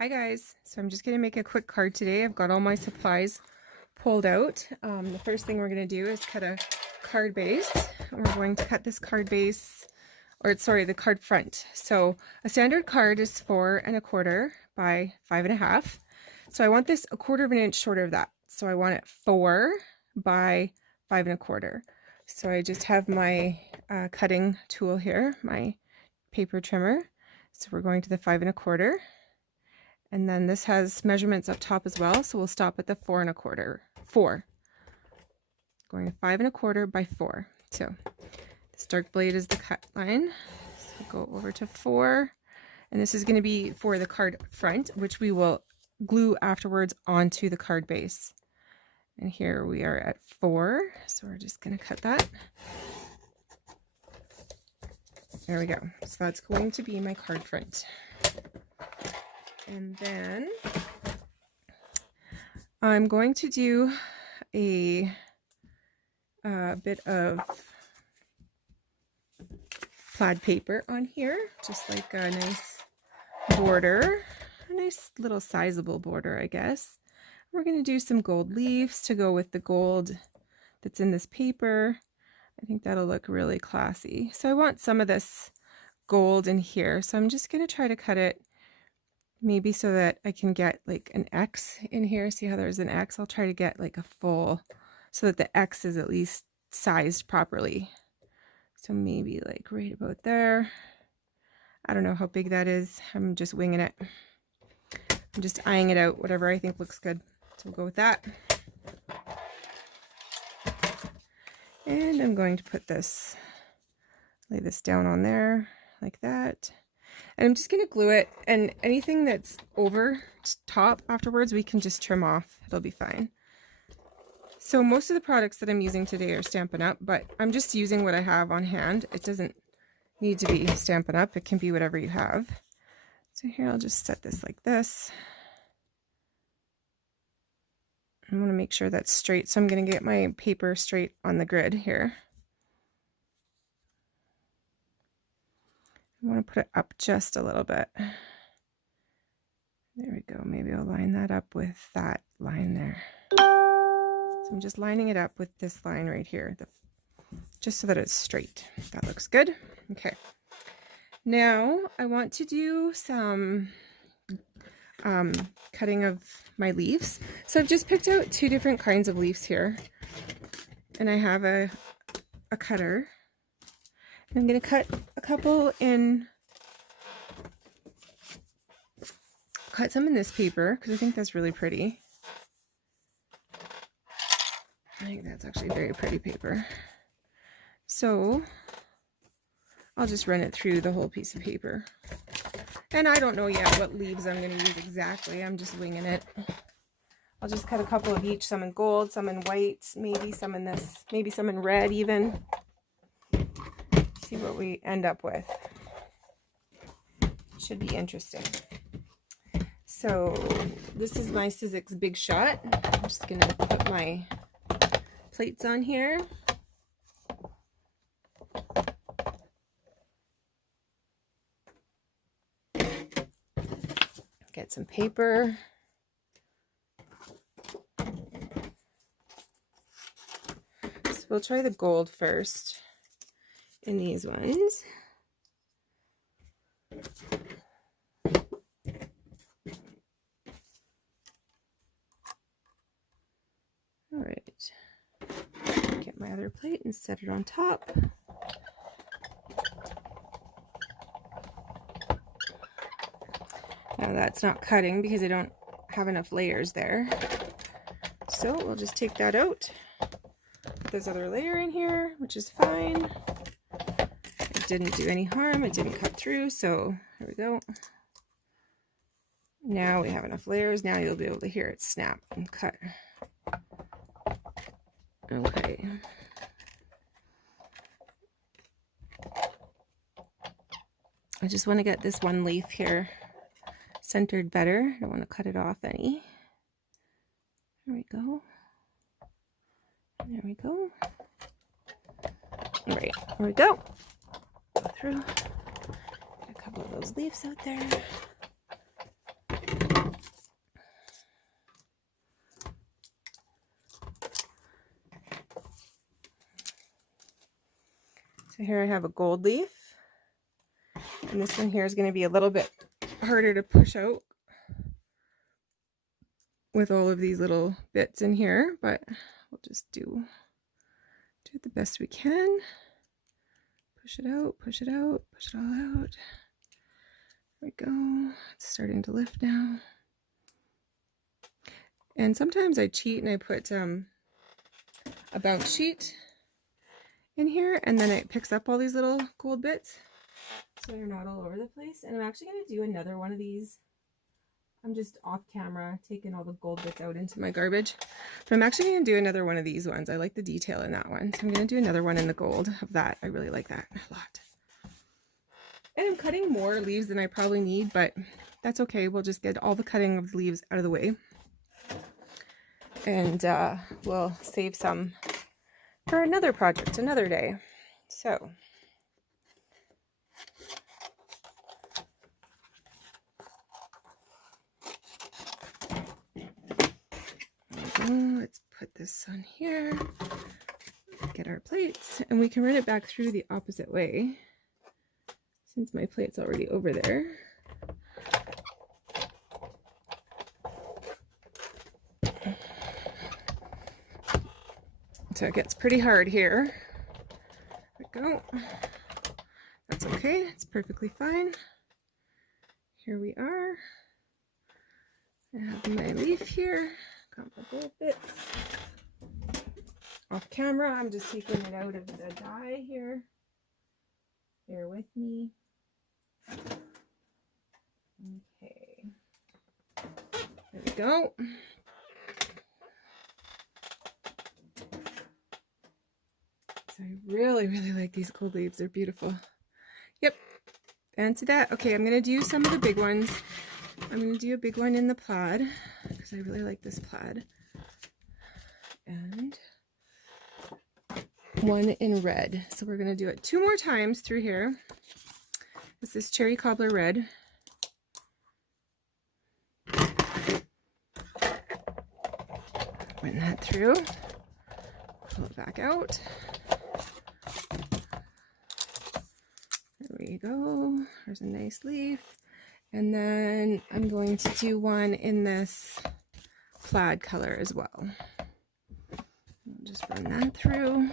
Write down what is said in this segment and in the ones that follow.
Hi guys, so I'm just going to make a quick card today. I've got all my supplies pulled out. The first thing we're going to do is cut a card base. We're going to cut this card base, or sorry, the card front. So a standard card is 4 1/4 by 5 1/2. So I want this 1/4 of an inch shorter of that. So I want it 4 by 5 1/4. So I just have my cutting tool here, my paper trimmer. So we're going to the 5 1/4. And then this has measurements up top as well, so we'll stop at the 4 1/4. 4. Going to 5 1/4 by 4. So this dark blade is the cut line. So go over to 4. And this is going to be for the card front, which we will glue afterwards onto the card base. And here we are at 4. So we're just going to cut that. There we go. So that's going to be my card front. And then I'm going to do a bit of plaid paper on here, just like a nice border, a nice little sizable border, I guess. We're going to do some gold leaves to go with the gold that's in this paper. I think that'll look really classy. So I want some of this gold in here, so I'm just going to try to cut it maybe so that I can get like an X in here. See how there's an X? I'll try to get like a full, so that the X is at least sized properly. So maybe like right about there. I don't know how big that is. I'm just winging it. I'm just eyeing it out, whatever I think looks good. So we'll go with that. And I'm going to put this, lay this down on there like that. And I'm just going to glue it, and anything that's over top afterwards we can just trim off. It'll be fine. So most of the products that I'm using today are Stampin' Up, but I'm just using what I have on hand. It doesn't need to be Stampin' Up. It can be whatever you have. So here I'll just set this like this. I want to make sure that's straight, so I'm going to get my paper straight on the grid here. I want to put it up just a little bit. There we go. Maybe I'll line that up with that line there. So I'm just lining it up with this line right here, just so that it's straight. That looks good. Okay. Now I want to do some cutting of my leaves. So I've just picked out 2 different kinds of leaves here. And I have a cutter. I'm going to cut a couple in, cut some in this paper because I think that's really pretty. I think that's actually very pretty paper. So I'll just run it through the whole piece of paper. And I don't know yet what leaves I'm going to use exactly. I'm just winging it. I'll just cut a couple of each, some in gold, some in white, maybe some in this, maybe some in red even. See what we end up with. Should be interesting. So this is my Sizzix Big Shot. I'm just going to put my plates on here. Get some paper. So we'll try the gold first in these ones. All right, get my other plate and set it on top. Now that's not cutting because I don't have enough layers there. So we'll just take that out. Put this other layer in here, which is fine. It didn't do any harm. It didn't cut through. So there we go. Now we have enough layers. Now you'll be able to hear it snap and cut. Okay. I just want to get this one leaf here centered better. I don't want to cut it off any. There we go. There we go. All right, there we go. Go through. Get a couple of those leaves out there. So here I have a gold leaf, and this one here is going to be a little bit harder to push out with all of these little bits in here, but we'll just do it the best we can. Push it out, push it out, push it all out. There we go. It's starting to lift now. And sometimes I cheat and I put a bounce sheet in here, and then it picks up all these little gold bits so they're not all over the place. And I'm actually going to do another one of these. I'm just off camera taking all the gold bits out into my garbage, but I'm actually going to do another one of these ones. I like the detail in that one, so I'm going to do another one in the gold of that. I really like that a lot. And I'm cutting more leaves than I probably need, but that's okay. We'll just get all the cutting of the leaves out of the way, and we'll save some for another project another day. So let's put this on here, get our plates, and we can run it back through the opposite way since my plate's already over there. So it gets pretty hard here. There we go. That's okay, it's perfectly fine. Here we are. I have my leaf here. Got my gold bits. Off camera, I'm just taking it out of the die here. Bear with me. Okay. There we go. So I really, really like these gold leaves. They're beautiful. Yep. Fancy that. Okay, I'm going to do some of the big ones. I'm going to do a big one in the plaid because I really like this plaid. And one in red. So we're going to do it 2 more times through here. This is Cherry Cobbler Red. Run that through. Pull it back out. There we go. There's a nice leaf. And then I'm going to do one in this plaid color as well. I'll just run that through.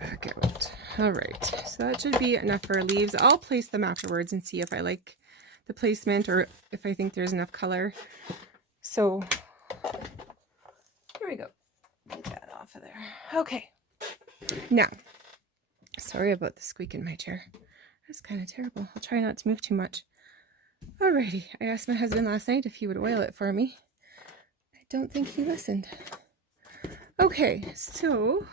Back out. All right, so that should be enough for our leaves. I'll place them afterwards and see if I like the placement or if I think there's enough color. So here we go. Get that off of there. Okay. Now, sorry about the squeak in my chair. That's kind of terrible. I'll try not to move too much. Alrighty, I asked my husband last night if he would oil it for me. I don't think he listened. Okay, so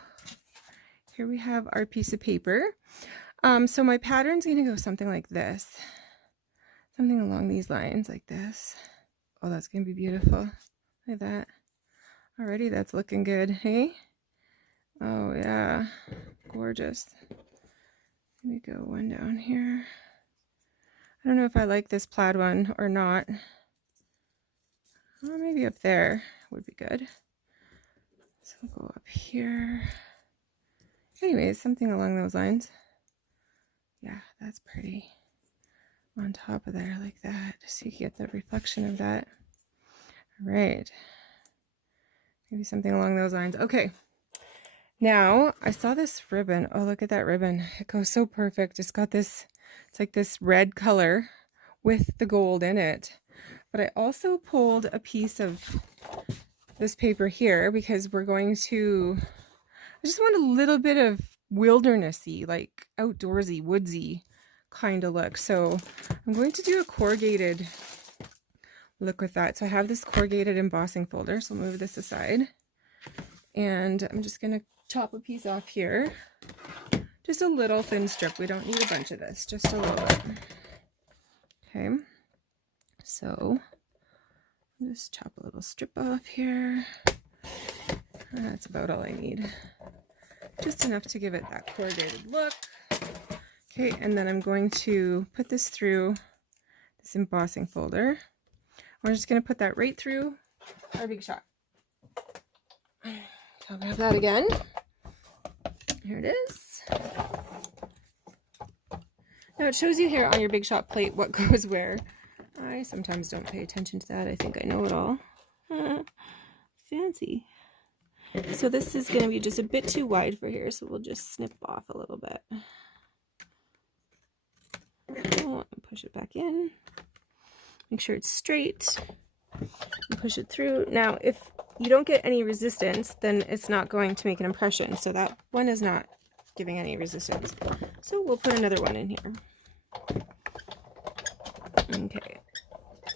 here we have our piece of paper. So my pattern's going to go something like this. Something along these lines like this. Oh, that's going to be beautiful. Look at that. Already that's looking good, hey? Oh yeah, gorgeous. Let me go one down here. I don't know if I like this plaid one or not. Oh, maybe up there would be good. So we'll go up here. Anyways, something along those lines. Yeah, that's pretty. On top of there like that, just so you get the reflection of that. All right. Maybe something along those lines. Okay. Now, I saw this ribbon. Oh, look at that ribbon. It goes so perfect. It's got this, it's like this red color with the gold in it. But I also pulled a piece of this paper here because we're going to, I just want a little bit of wildernessy, like outdoorsy, woodsy kind of look. So I'm going to do a corrugated look with that. So I have this corrugated embossing folder. So I'll move this aside. And I'm just going to chop a piece off here. Just a little thin strip. We don't need a bunch of this, just a little bit. Okay. So just chop a little strip off here. That's about all I need. Just enough to give it that corrugated look. Okay, and then I'm going to put this through this embossing folder. We're just going to put that right through our big shot. So I'll grab that again. Here it is. Now it shows you here on your Big Shot plate what goes where. I sometimes don't pay attention to that. I think I know it all. Fancy. So this is going to be just a bit too wide for here, so we'll just snip off a little bit. Oh, push it back in. Make sure it's straight. And push it through. Now, if you don't get any resistance, then it's not going to make an impression. So that one is not giving any resistance. So we'll put another one in here. Okay.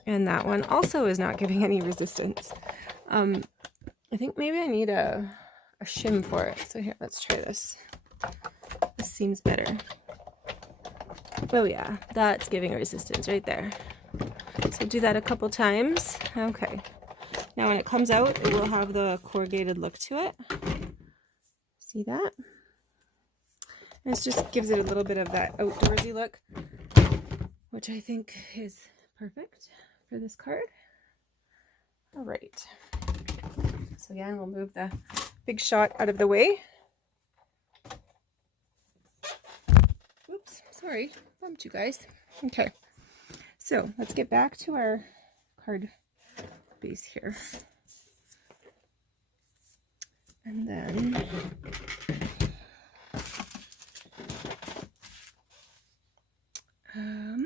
And that one also is not giving any resistance. I think maybe I need a shim for it. So here, let's try this. This seems better. Oh yeah, that's giving resistance right there. So do that a couple times. Okay. Now when it comes out, it will have the corrugated look to it. See that? And it just gives it a little bit of that outdoorsy look, which I think is perfect for this card. All right. So again, we'll move the Big Shot out of the way. Oops, sorry, bumped you guys. Okay, so let's get back to our card base here. And then I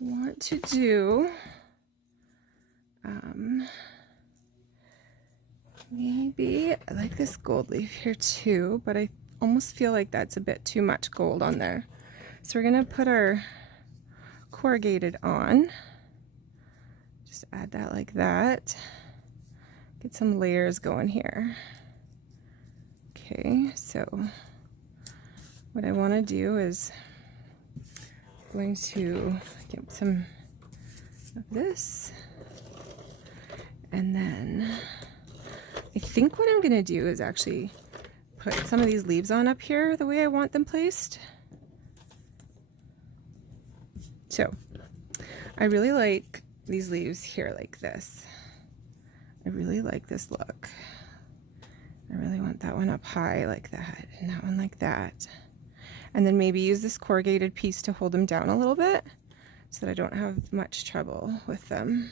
want to do maybe I like this gold leaf here too, but I almost feel like that's a bit too much gold on there. So we're gonna put our corrugated on. Just add that like that. Get some layers going here. Okay, so what I want to do is I'm going to get some of this, and then I think what I'm going to do is actually put some of these leaves on up here the way I want them placed. So I really like these leaves here like this. I really like this look. I really want that one up high like that, and that one like that. And then maybe use this corrugated piece to hold them down a little bit so that I don't have much trouble with them.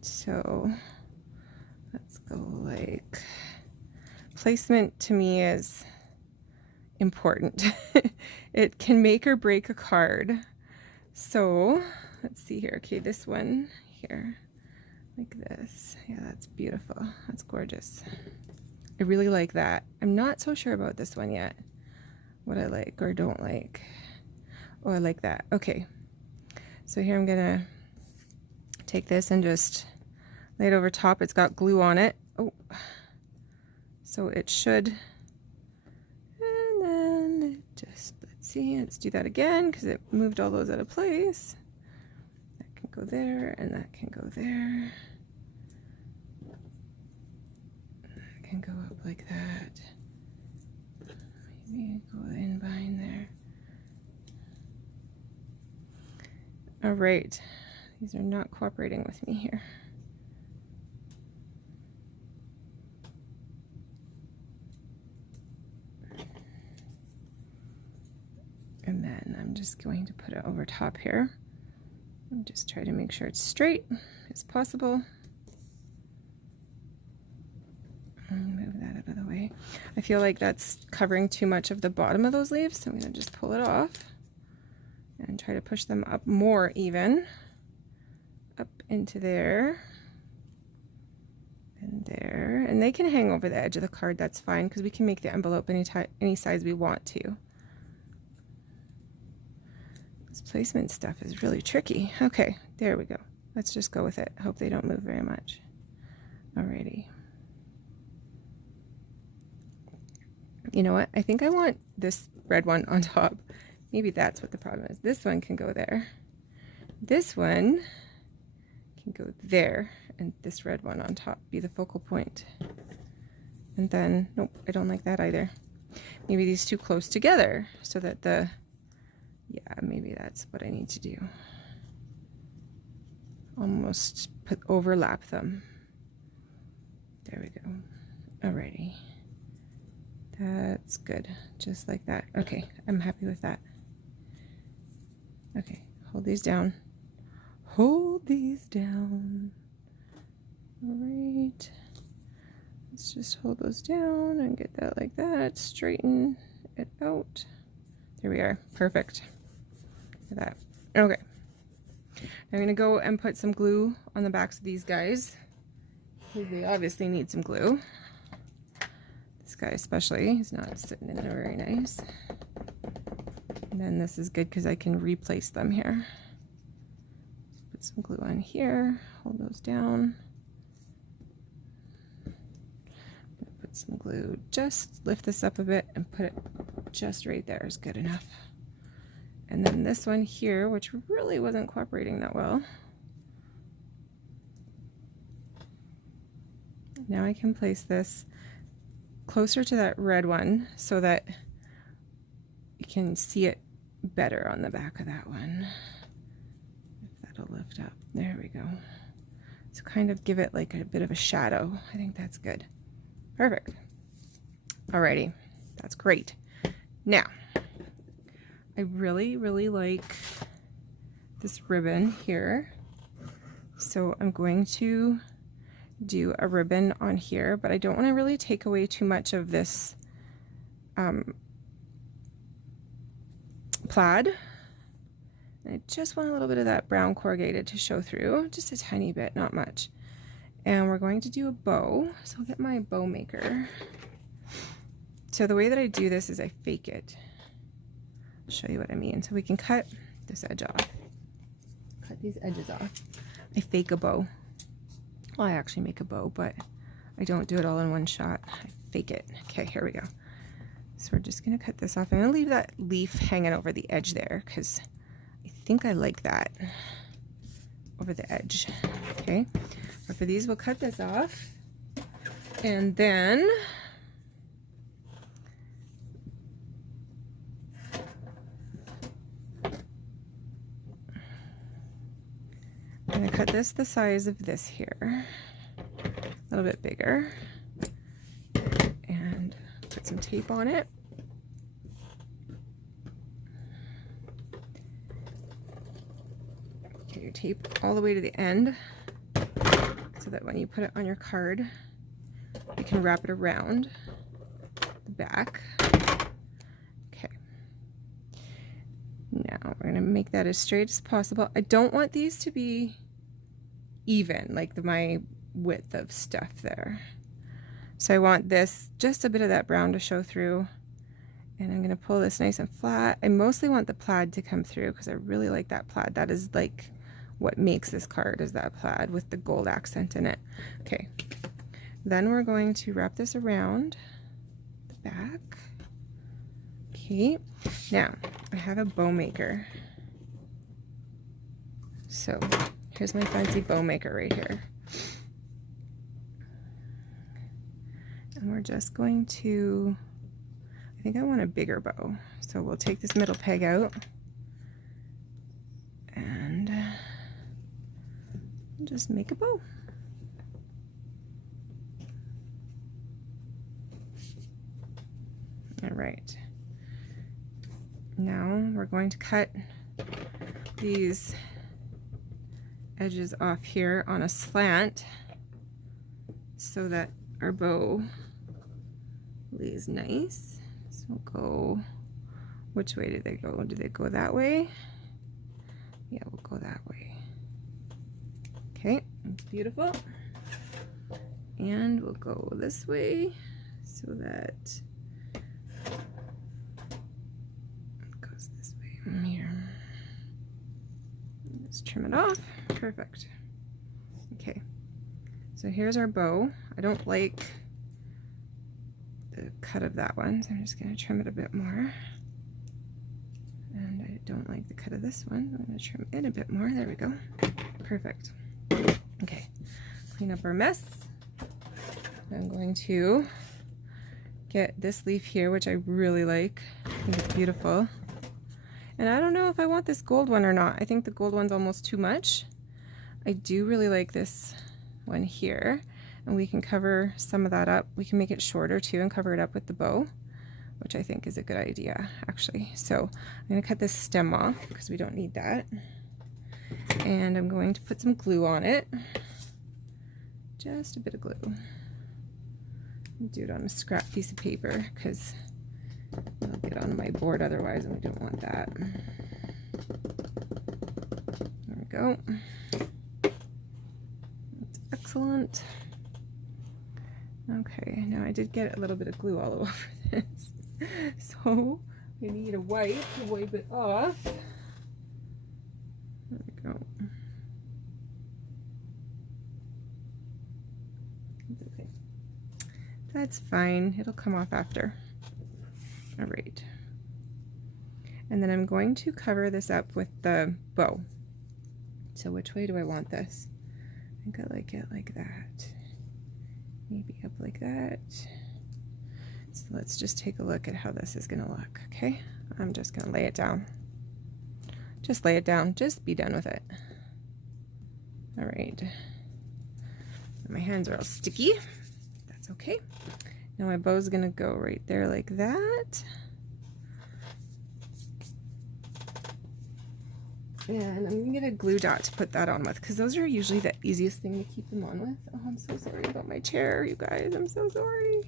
So let's go like, placement to me is important. It can make or break a card. So let's see here. Okay, this one here, like this. Yeah, that's beautiful. That's gorgeous. I really like that. I'm not so sure about this one yet, what I like or don't like. Oh, I like that. Okay, so here I'm gonna take this and just lay it over top. It's got glue on it. Oh, so it should. And then just, let's see, let's do that again because it moved all those out of place. That can go there and that can go there. That can go up like that. Maybe go in behind there. All right, these are not cooperating with me here. And then I'm just going to put it over top here and just try to make sure it's straight as possible. And move that out of the way. I feel like that's covering too much of the bottom of those leaves, so I'm going to just pull it off and try to push them up more even. Up into there and there. And they can hang over the edge of the card, that's fine, because we can make the envelope any size we want to. This placement stuff is really tricky. Okay, there we go. Let's just go with it. Hope they don't move very much. Alrighty. You know what? I think I want this red one on top. Maybe that's what the problem is. This one can go there. This one can go there. And this red one on top be the focal point. And then, nope, I don't like that either. Maybe these two close together so that the, yeah, maybe that's what I need to do. Almost overlap them. there we go. Alrighty. That's good. Just like that. Okay, I'm happy with that. Okay, hold these down. Hold these down. Alright. Let's just hold those down and get that like that. Straighten it out. There we are. Perfect. Look at that. Okay. I'm going to go and put some glue on the backs of these guys. They obviously need some glue. This guy especially, he's not sitting in there very nice. And then this is good because I can replace them here. Put some glue on here, hold those down. Put some glue, just lift this up a bit and put it just right there is good enough. And then this one here, which really wasn't cooperating that well. Now I can place this closer to that red one so that you can see it better on the back of that one. If that'll lift up. There we go. So kind of give it like a bit of a shadow. I think that's good. Perfect. Alrighty. That's great. Now, I really, really like this ribbon here. So I'm going to do a ribbon on here, but I don't want to really take away too much of this plaid. I just want a little bit of that brown corrugated to show through, just a tiny bit, not much. And we're going to do a bow, so I'll get my bow maker. So the way that I do this is I fake it. I'll show you what I mean. So we can cut this edge off. Cut these edges off. I fake a bow. Well, I actually make a bow, but I don't do it all in one shot. I fake it. Okay, here we go. So we're just going to cut this off. I'm going to leave that leaf hanging over the edge there because I think I like that over the edge. Okay, but for these, we'll cut this off. And then I'm going to cut this the size of this here, a little bit bigger, and put some tape on it. Get your tape all the way to the end so that when you put it on your card, you can wrap it around the back. Okay. Now we're going to make that as straight as possible. I don't want these to be even, like my width of stuff there. So I want this, just a bit of that brown to show through. And I'm going to pull this nice and flat. I mostly want the plaid to come through because I really like that plaid. That is like what makes this card, is that plaid with the gold accent in it. Okay. Then we're going to wrap this around the back. Okay. Now, I have a bow maker. So here's my fancy bow maker right here. And we're just going to, I think I want a bigger bow. So we'll take this middle peg out and just make a bow. All right. Now we're going to cut these edges off here on a slant so that our bow lays nice. So we'll go, which way did they go? Did they go that way? Yeah, we'll go that way. Okay, beautiful. And we'll go this way so that it goes this way from here. Just trim it off. Perfect. Okay, so here's our bow. I don't like the cut of that one, so I'm just going to trim it a bit more. And I don't like the cut of this one. I'm going to trim it a bit more. There we go. Perfect. Okay, clean up our mess. I'm going to get this leaf here, which I really like. I think it's beautiful. And I don't know if I want this gold one or not. I think the gold one's almost too much. I do really like this one here. and we can cover some of that up. We can make it shorter too and cover it up with the bow, which I think is a good idea actually. So I'm going to cut this stem off because we don't need that. And I'm going to put some glue on it. Just a bit of glue. Do it on a scrap piece of paper because it'll get on my board otherwise, and we don't want that. There we go. That's excellent. Okay, now I did get a little bit of glue all over this. So we need a wipe to wipe it off. There we go. Okay. That's fine. It'll come off after. All right. And then I'm going to cover this up with the bow. So which way do I want this? I think I like it like that. Maybe up like that. So let's just take a look at how this is going to look, okay? I'm just going to lay it down. Just lay it down. Just be done with it. All right. My hands are all sticky. That's okay. Now my bow's going to go right there like that. And I'm going to get a glue dot to put that on with, because those are usually the easiest thing to keep them on with. Oh, I'm so sorry about my chair, you guys. I'm so sorry.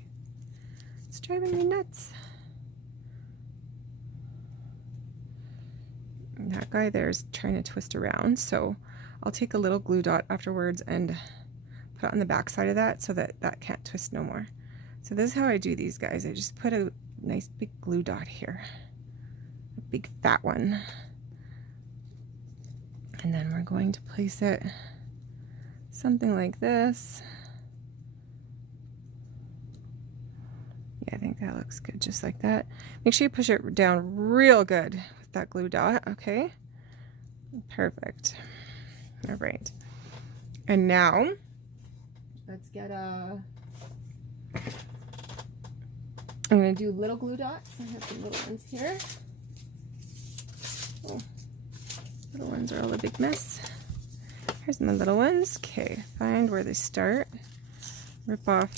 It's driving me nuts. And that guy there is trying to twist around, so I'll take a little glue dot afterwards and put it on the back side of that so that that can't twist no more. So this is how I do these guys. I just put a nice big glue dot here. A big fat one. And then we're going to place it something like this. Yeah, I think that looks good, just like that. Make sure you push it down real good with that glue dot, okay? Perfect. All right. And now, let's get a... I'm going to do little glue dots. I have some little ones here. Oh. Little ones are all a big mess. Here's my little ones. Okay, find where they start. Rip off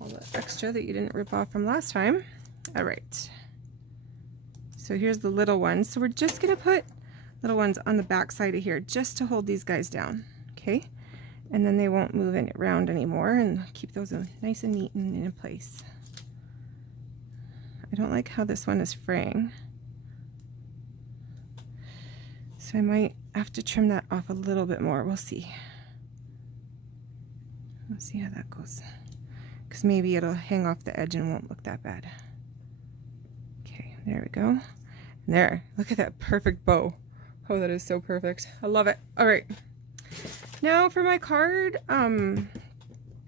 all the extra that you didn't rip off from last time. All right. So here's the little ones. So we're just gonna put little ones on the back side of here just to hold these guys down. Okay, and then they won't move around anymore, and keep those nice and neat and in place. I don't like how this one is fraying. So I might have to trim that off a little bit more. We'll see. We'll see how that goes. Because maybe it'll hang off the edge and won't look that bad. Okay, there we go. And there, look at that perfect bow. Oh, that is so perfect. I love it. All right. Now for my card,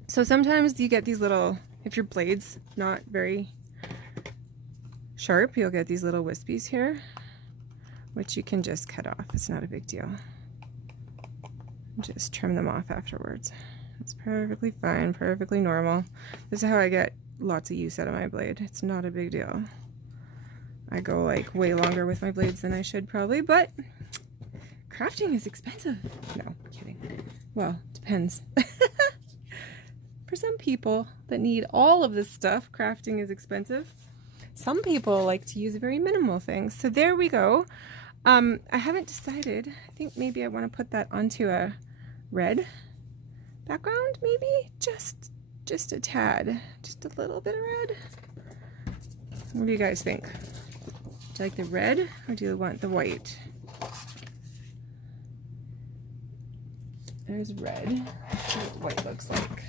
so sometimes you get these little, if your blade's not very sharp, you'll get these little wispies here, which you can just cut off. It's not a big deal. Just trim them off afterwards. It's perfectly fine, perfectly normal. This is how I get lots of use out of my blade. It's not a big deal. I go like way longer with my blades than I should probably, but crafting is expensive. No, kidding. Well, depends. For some people that need all of this stuff, crafting is expensive. Some people like to use very minimal things. So there we go. I haven't decided. I think maybe I want to put that onto a red background, maybe just a tad, just a little bit of red. What do you guys think? Do you like the red or do you want the white? There's red. Let's see what white looks like.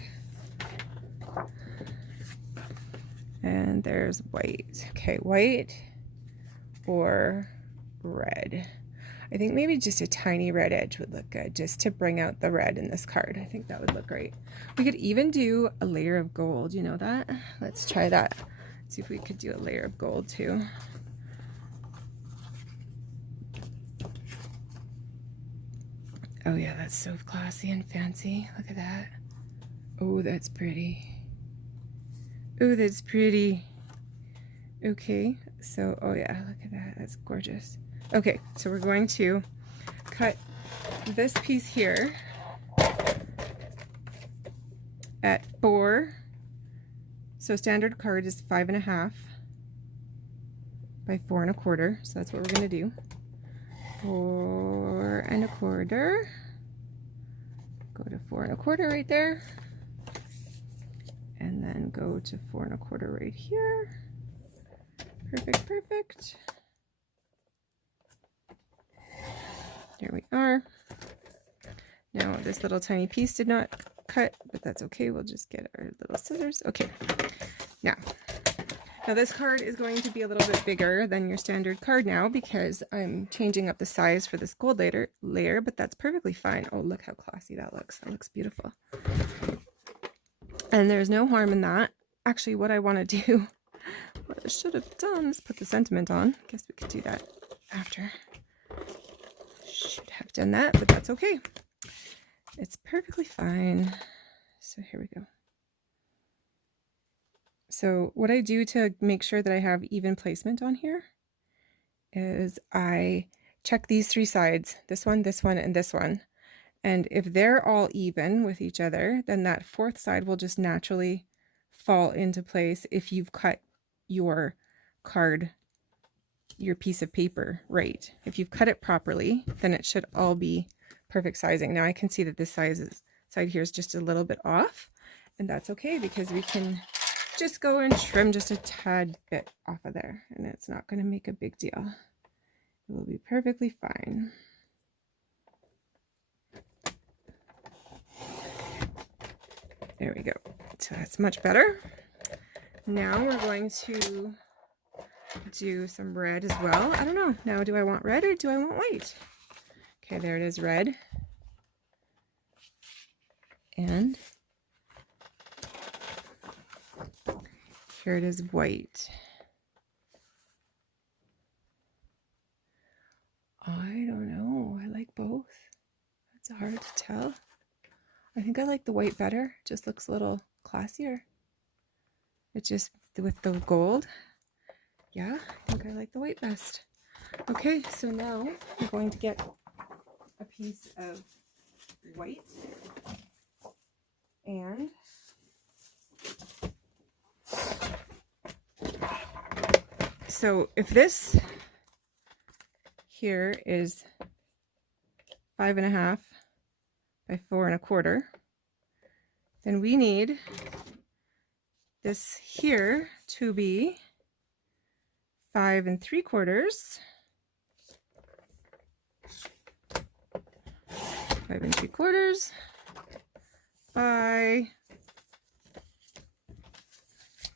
And there's white. Okay, white or red. I think maybe just a tiny red edge would look good, just to bring out the red in this card. I think that would look great. We could even do a layer of gold, you know that? Let's try that. Let's see if we could do a layer of gold too. Oh yeah, that's so classy and fancy. Look at that. Oh, that's pretty. Oh, that's pretty. Okay, so, oh yeah, look at that. That's gorgeous. Okay, so we're going to cut this piece here at 4. So standard card is 5.5 by 4 1/4. So that's what we're going to do. 4 1/4. Go to 4 1/4 right there. And then go to 4 1/4 right here. Perfect, perfect. There we are. Now this little tiny piece did not cut, but that's okay. We'll just get our little scissors. Okay. Now this card is going to be a little bit bigger than your standard card now because I'm changing up the size for this gold layer, but that's perfectly fine. Oh, look how classy that looks. That looks beautiful. And there's no harm in that. Actually, what I want to do, what I should have done is put the sentiment on. Guess we could do that after. Should have done that, but that's okay. It's perfectly fine. So here we go. So what I do to make sure that I have even placement on here is I check these 3 sides, this one, and this one. And if they're all even with each other, then that 4th side will just naturally fall into place if you've cut your card, your piece of paper right. If you've cut it properly, then it should all be perfect sizing. Now I can see that this side here is just a little bit off, and that's okay because we can just go and trim just a tad bit off of there, and it's not going to make a big deal. It will be perfectly fine. There we go. So that's much better. Now we're going to do some red as well. I don't know. Now, do I want red or do I want white? Okay, there it is, red. And here it is, white. I don't know. I like both. It's hard to tell. I think I like the white better. It just looks a little classier. It's just with the gold. Yeah, I think I like the white best. Okay, so now I'm going to get a piece of white and so if this here is 5.5 by 4 1/4, then we need this here to be 5 3/4. 5 3/4 by,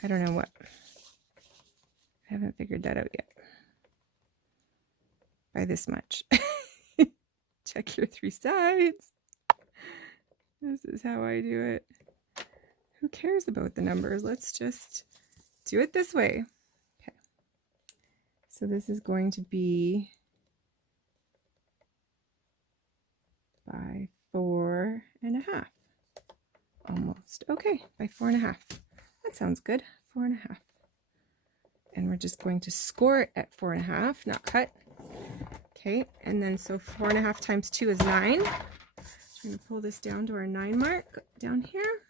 I don't know what. I haven't figured that out yet. By this much. Check your 3 sides. This is how I do it. Who cares about the numbers? Let's just do it this way. Okay. So this is going to be by 4 1/2. Almost. Okay, by 4 1/2. That sounds good. 4 1/2. And we're just going to score it at 4 1/2, not cut. Okay, and then so 4 1/2 times 2 is 9. So I'm going to pull this down to our 9 mark down here,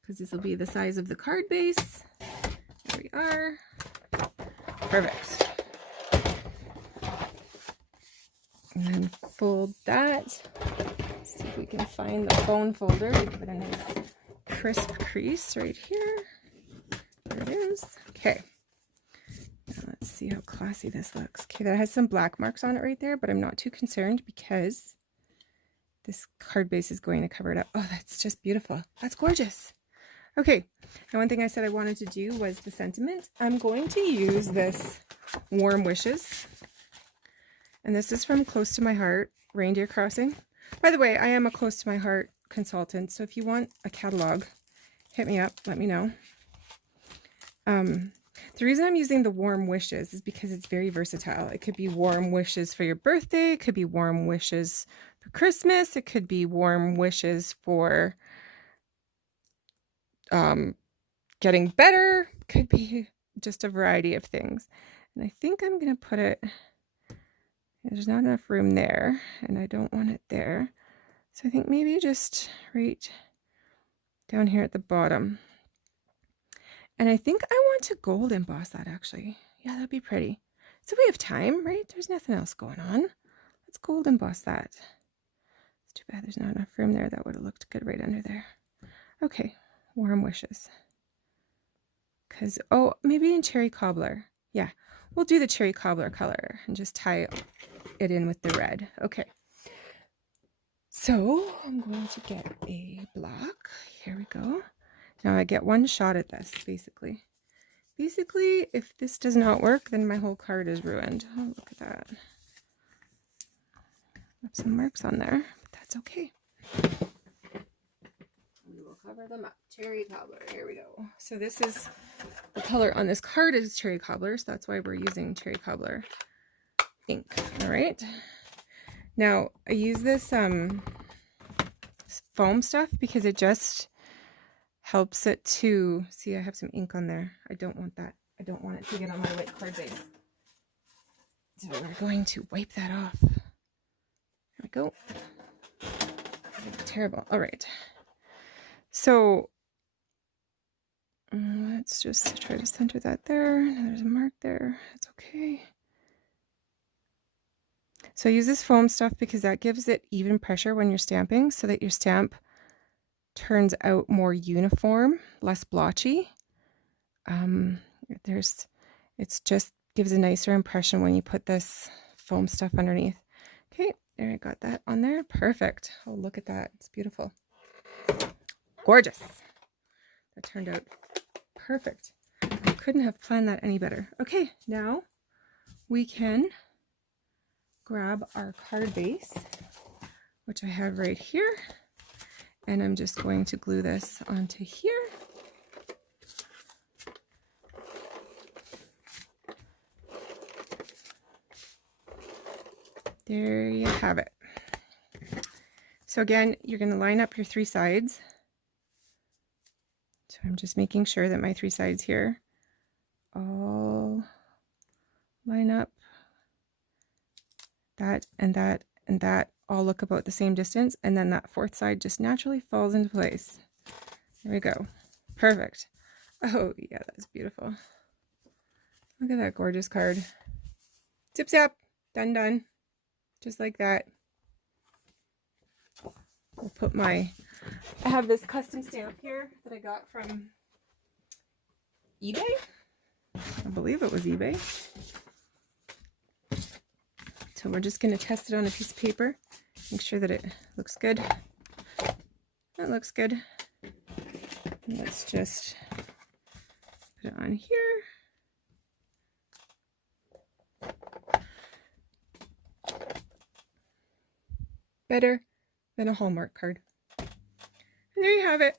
because this will be the size of the card base. There we are. Perfect. And then fold that. See if we can find the bone folder. We put a nice crisp crease right here. There it is. Okay. Now let's see how classy this looks. Okay, that has some black marks on it right there, but I'm not too concerned because this card base is going to cover it up. Oh, that's just beautiful. That's gorgeous. Okay, and one thing I said I wanted to do was the sentiment. I'm going to use this Warm Wishes. And this is from Close to My Heart, Reindeer Crossing. By the way, I am a Close to My Heart consultant, so if you want a catalog, hit me up, let me know. The reason I'm using the Warm Wishes is because it's very versatile. It could be warm wishes for your birthday, it could be warm wishes for Christmas, it could be warm wishes for getting better, it could be just a variety of things. And I think I'm going to put it, there's not enough room there, and I don't want it there. So I think maybe just right down here at the bottom. And I think I want to gold emboss that actually. Yeah, that'd be pretty. So we have time, right? There's nothing else going on. Let's gold emboss that. It's too bad there's not enough room there. That would have looked good right under there. Okay, warm wishes. Because, oh, maybe in cherry cobbler. Yeah, we'll do the cherry cobbler color and just tie it in with the red. Okay. So I'm going to get a block. Here we go. Now I get one shot at this, basically. Basically, if this does not work, then my whole card is ruined. Oh, look at that. Have some marks on there, but that's okay. We will cover them up. Cherry cobbler, here we go. So this is the color on this card is cherry cobbler, so that's why we're using cherry cobbler ink. All right. Now I use this foam stuff because it just helps it to, see I have some ink on there. I don't want that. I don't want it to get on my white card base. So we're going to wipe that off. There we go. Terrible. All right. So let's just try to center that there. There's a mark there. That's okay. So I use this foam stuff because that gives it even pressure when you're stamping so that your stamp turns out more uniform, less blotchy. It's just gives a nicer impression when you put this foam stuff underneath. Okay, there, I got that on there. Perfect. Oh, look at that. It's beautiful. Gorgeous. That turned out perfect. I couldn't have planned that any better. Okay, now we can grab our card base, which I have right here, and I'm just going to glue this onto here. There you have it. So again, you're going to line up your 3 sides. So I'm just making sure that my 3 sides here all line up. That and that and that all look about the same distance, and then that 4th side just naturally falls into place. There we go. Perfect. Oh yeah, that's beautiful. Look at that gorgeous card. Zip zap. Done done. Just like that. I'll put my, I have this custom stamp here that I got from eBay. I believe it was eBay. So we're just going to test it on a piece of paper. Make sure that it looks good. That looks good. And let's just put it on here. Better than a Hallmark card. And there you have it.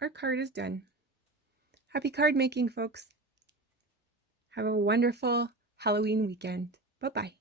Our card is done. Happy card making, folks. Have a wonderful Halloween weekend. Bye-bye.